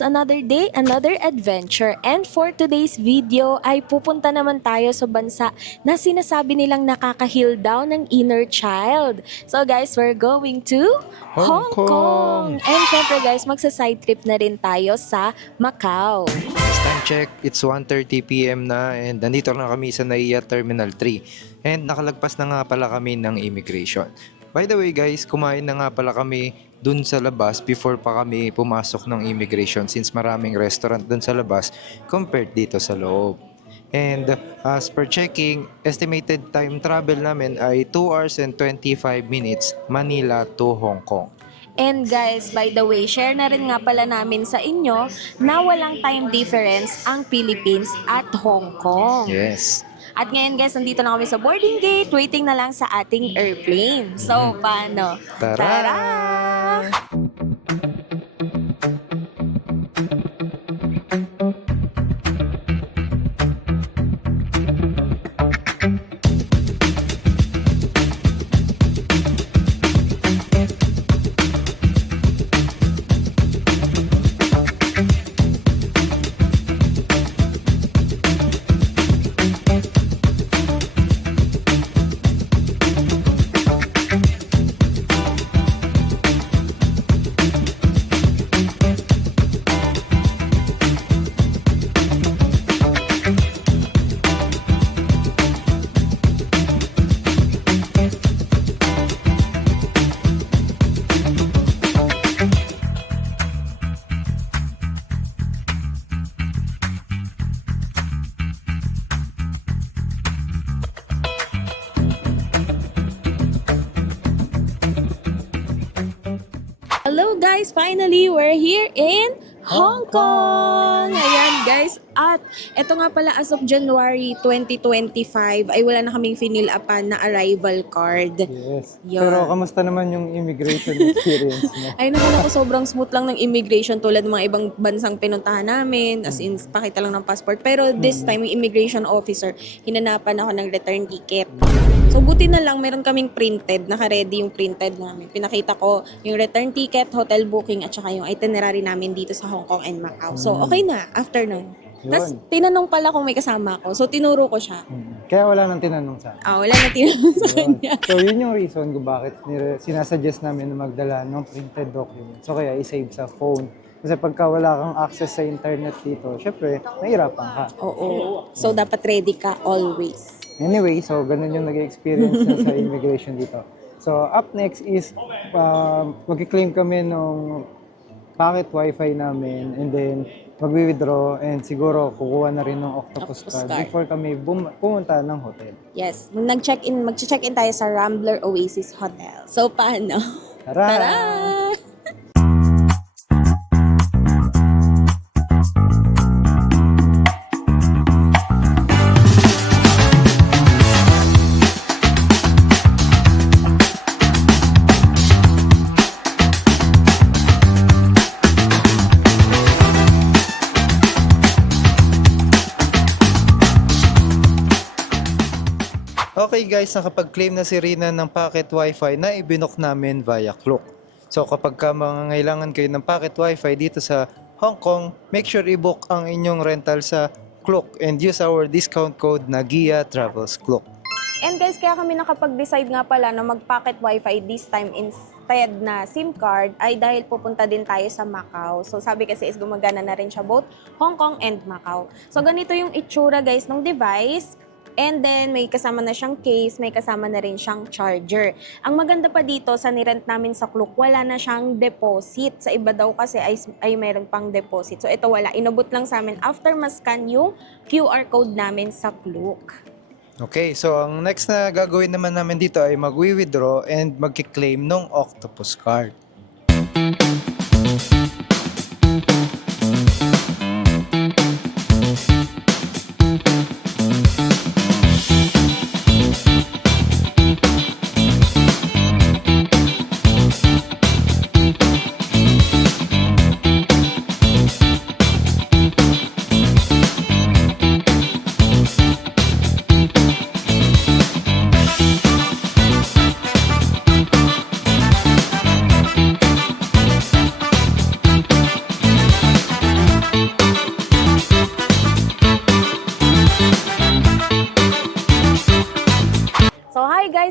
guys, another day, another adventure. And for today's video ay pupunta naman tayo sa bansa na sinasabi nilang nakaka-heal daw ng inner child. So guys, we're going to Hong Hong Kong. Kong! And syempre guys, magsa-side trip na rin tayo sa Macau. Last time check, it's 1:30 PM na and nandito na kami sa NAIA Terminal 3 and nakalagpas na nga pala kami ng immigration. By the way guys, kumain na nga pala kami dun sa labas before pa kami pumasok ng immigration since maraming restaurant dun sa labas compared dito sa loob. And as per checking, estimated time travel namin ay 2 hours and 25 minutes Manila to Hong Kong. And guys, by the way, share na rin nga pala namin sa inyo na walang time difference ang Philippines at Hong Kong. Yes. At ngayon guys, nandito na kami sa boarding gate, waiting na lang sa ating airplane. So, paano? Tara! Hello guys, finally we're here in Hong Kong! Ayan guys, at eto nga pala as of January 2025 ay wala na kaming finil-upan na arrival card. Yes. Yun. Pero kamusta naman yung immigration experience mo? Ay naman ako, sobrang smooth lang ng immigration tulad ng mga ibang bansang pinuntahan namin, as in pakita lang ng passport. Pero this time, yung immigration officer, hinanapan ako ng return ticket. So buti na lang, meron kaming printed, naka-ready yung printed namin. Pinakita ko yung return ticket, hotel booking, at saka yung itinerary namin dito sa Hong Kong and Macau. So okay na, after nun. Tapos tinanong pala kung may kasama ako, so tinuro ko siya. Kaya wala nang tinanong sa akin. Wala na tinanong sa kanya. So yun yung reason kung bakit sinasuggest namin na magdala ng printed document. So kaya i-save sa phone. Kasi pagka wala kang access sa internet dito, syempre, mahirapan ka. Oo. So dapat ready ka always. Anyway, so ganun yung nag-experience na sa immigration dito. So up next is, mag-claim kami nung packet wifi namin and then magwi-withdraw and siguro kukuha na rin ng Octopus Octopus card card. before kami pumunta ng hotel. Yes, mag-check-in tayo sa Rambler Oasis Hotel. So paano? Tara! Tara! Okay guys, nakapag-claim na si Rina ng packet wifi na ibinok namin via Klook. So kapag ka mangangailangan kayo ng packet wifi dito sa Hong Kong, make sure i-book ang inyong rental sa Klook and use our discount code na GIA Travels Klook. And guys, kaya kami nakapag-decide nga pala na mag-pocket wifi this time instead na SIM card ay dahil pupunta din tayo sa Macau. So sabi kasi is gumagana na rin siya both Hong Kong and Macau. So ganito yung itsura guys ng device. And then, may kasama na siyang case, may kasama na rin siyang charger. Ang maganda pa dito, sa nirent namin sa Klook, wala na siyang deposit. Sa iba daw kasi ay mayroon pang deposit. So, ito wala. Inabot lang sa amin after ma-scan yung QR code namin sa Klook. Okay, so ang next na gagawin naman namin dito ay magwi-withdraw and magki-claim ng Octopus card.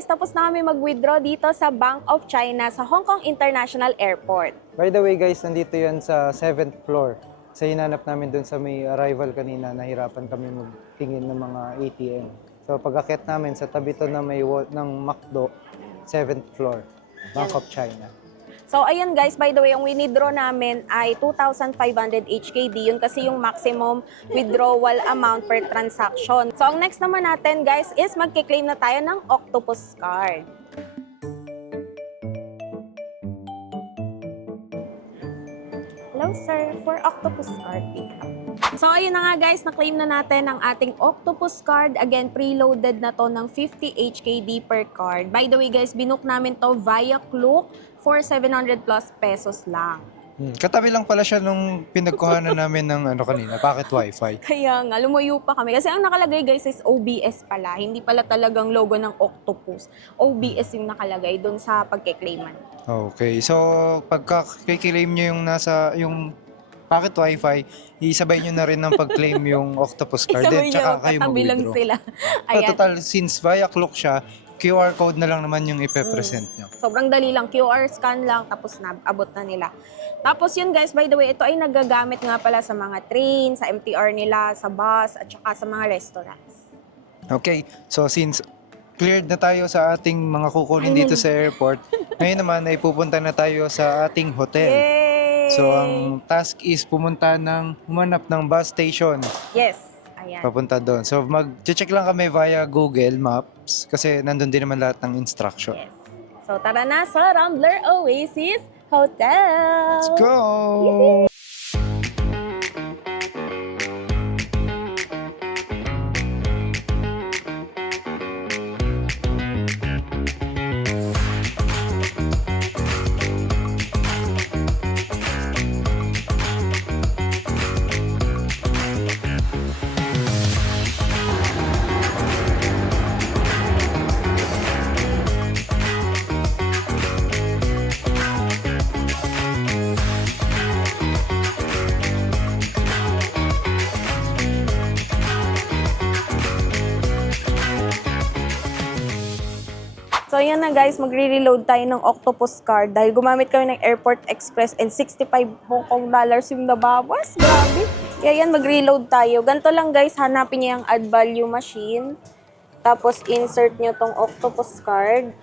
guys, tapos na kami mag-withdraw dito sa Bank of China sa Hong Kong International Airport. By the way guys, nandito yan sa 7th floor. Sa hinanap namin dun sa may arrival kanina, nahirapan kami magtingin ng mga ATM. So pag-akit namin sa tabi to na may ng McDo, 7th floor, Bank of China. So ayan guys, by the way, ang winidraw namin ay 2,500 HKD. Yun kasi yung maximum withdrawal amount per transaction. So ang next naman natin guys is magkiklaim na tayo ng Octopus card. Hello sir, for Octopus card pick up. So ayun na nga guys, na-claim na natin ang ating Octopus card. Again, preloaded na to ng 50 HKD per card. By the way guys, binook namin to via Klook for 700 plus pesos lang. Katabi lang pala siya nung pinagkuhanan namin ng kanina, packet wifi. Kaya nga, lumuyo pa kami. Kasi ang nakalagay guys is OBS pala. Hindi pala talagang logo ng Octopus. OBS yung nakalagay doon sa pagkiklaiman. Okay, so pagka kiklaim nyo yung packet wifi, isabay nyo na rin ng pag-claim yung Octopus card. Isabay Tsaka nyo, kayo katabi lang mag-withdraw. sila. So, Ayan. total, since via Klook siya, QR code na lang naman yung ipe-present nyo. Sobrang dali lang. QR scan lang, tapos na, abot na nila. Tapos yun guys, by the way, ito ay nagagamit nga pala sa mga train, sa MTR nila, sa bus, at saka sa mga restaurants. Okay, so since cleared na tayo sa ating mga kukunin dito sa airport, ngayon naman ay pupunta na tayo sa ating hotel. Yay! So ang task is humanap ng bus station Yes. Ayan. papunta doon. So mag-check lang kami via Google Maps kasi nandun din naman lahat ng instruction. Yes. So tara na sa Rambler Oasis Hotel! Let's go! So ayan na guys, magre-reload tayo ng Octopus card dahil gumamit kami ng Airport Express and 65 Hong Kong dollars yung nabawas. Grabe. Kaya yan, mag-reload tayo. Ganito lang guys, hanapin niyo yung add value machine. Tapos insert nyo tong Octopus card.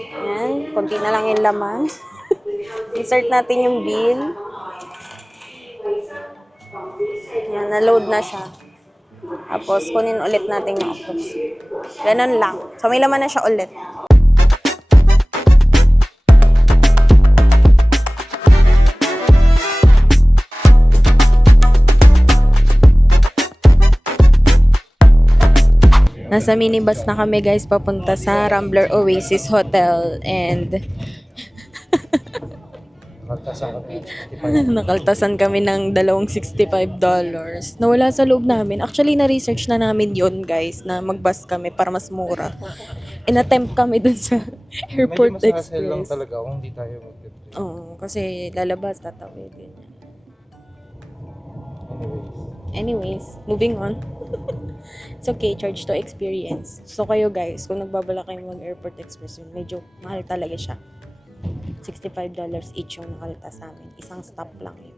Ayan, konti na lang yung laman. Insert natin yung bill. Ayan, na-load na siya. Tapos, kunin ulit natin yung Octopus. Ganun lang. So, may laman na siya ulit. Nasa minibus na kami guys, papunta sa Rambler Oasis Hotel. And nakaltasan kami ng $65. Nawala sa loob namin. Actually, na-research na namin yon guys, na mag-bus kami para mas mura. In-attempt kami dun sa Airport Medyo masasel lang Express. talaga kung hindi tayo mag-trip. Oo, kasi lalabas, tatawid. Ganyan. Anyways, moving on. It's okay, charge to experience. So kayo guys, kung nagbabala kayo mag-Airport Express, yun, medyo mahal talaga siya. $65 each yung nakalta sa amin. Isang stop lang yun.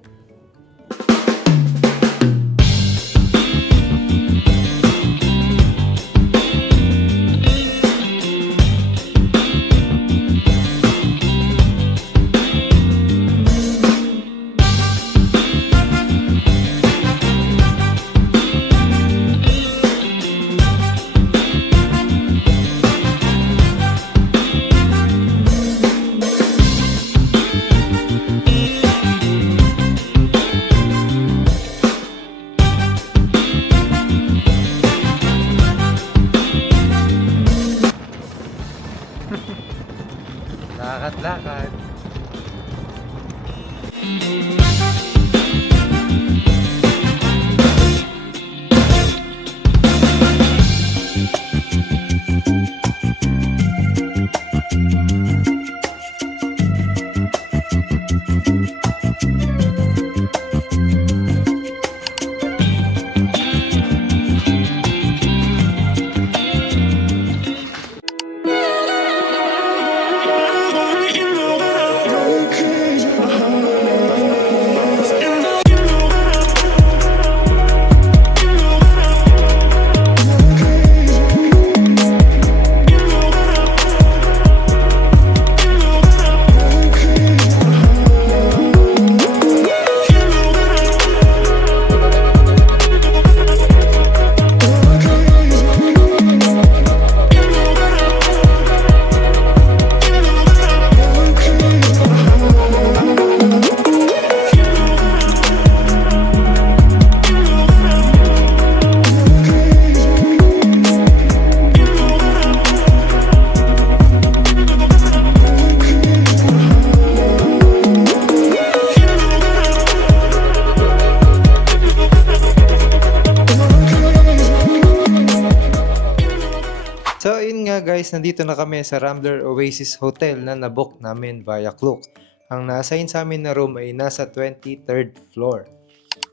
nga guys, nandito na kami sa Rambler Oasis Hotel na nabook namin via Klook. Ang na-assign sa amin na room ay nasa 23rd floor.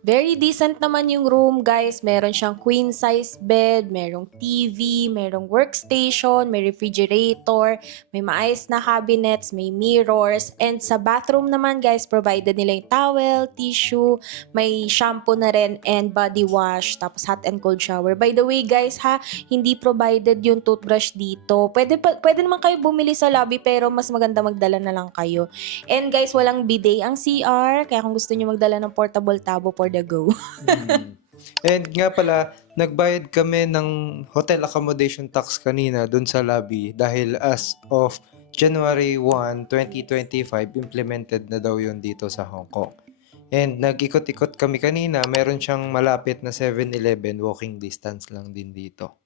Very decent naman yung room, guys. Meron siyang queen size bed, merong TV, merong workstation, may refrigerator, may maayos na cabinets, may mirrors, and sa bathroom naman, guys, provided nila yung towel, tissue, may shampoo na rin, and body wash, tapos hot and cold shower. By the way, guys, ha, hindi provided yung toothbrush dito. Pwede naman kayo bumili sa lobby, pero mas maganda magdala na lang kayo. And guys, walang bidet ang CR, kaya kung gusto nyo magdala ng portable tabo for the go. And nga pala, nagbayad kami ng hotel accommodation tax kanina dun sa lobby dahil as of January 1, 2025, implemented na daw yun dito sa Hong Kong. And nag-ikot-ikot kami kanina, meron siyang malapit na 7-Eleven, walking distance lang din dito.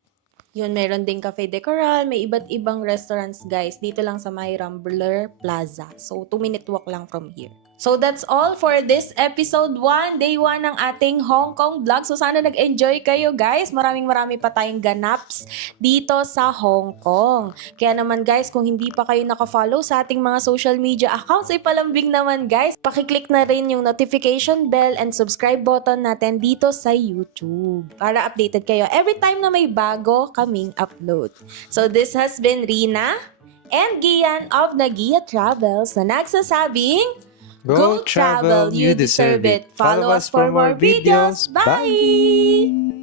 Yun, meron ding Cafe de Coral, may iba't ibang restaurants, guys, dito lang sa may Rambler Plaza. So, 2-minute walk lang from here. So, that's all for this episode 1, day 1 ng ating Hong Kong vlog. So, sana nag-enjoy kayo, guys. Marami pa tayong ganaps dito sa Hong Kong. Kaya naman, guys, kung hindi pa kayo nakafollow sa ating mga social media accounts, ay palambing naman, guys. Pakiclick na rin yung notification bell and subscribe button natin dito sa YouTube para updated kayo every time na may bago kaming upload. So, this has been Rina and Gian of Nagia Travels na nagsasabing, Go travel, you deserve it. Follow us for more videos. Bye!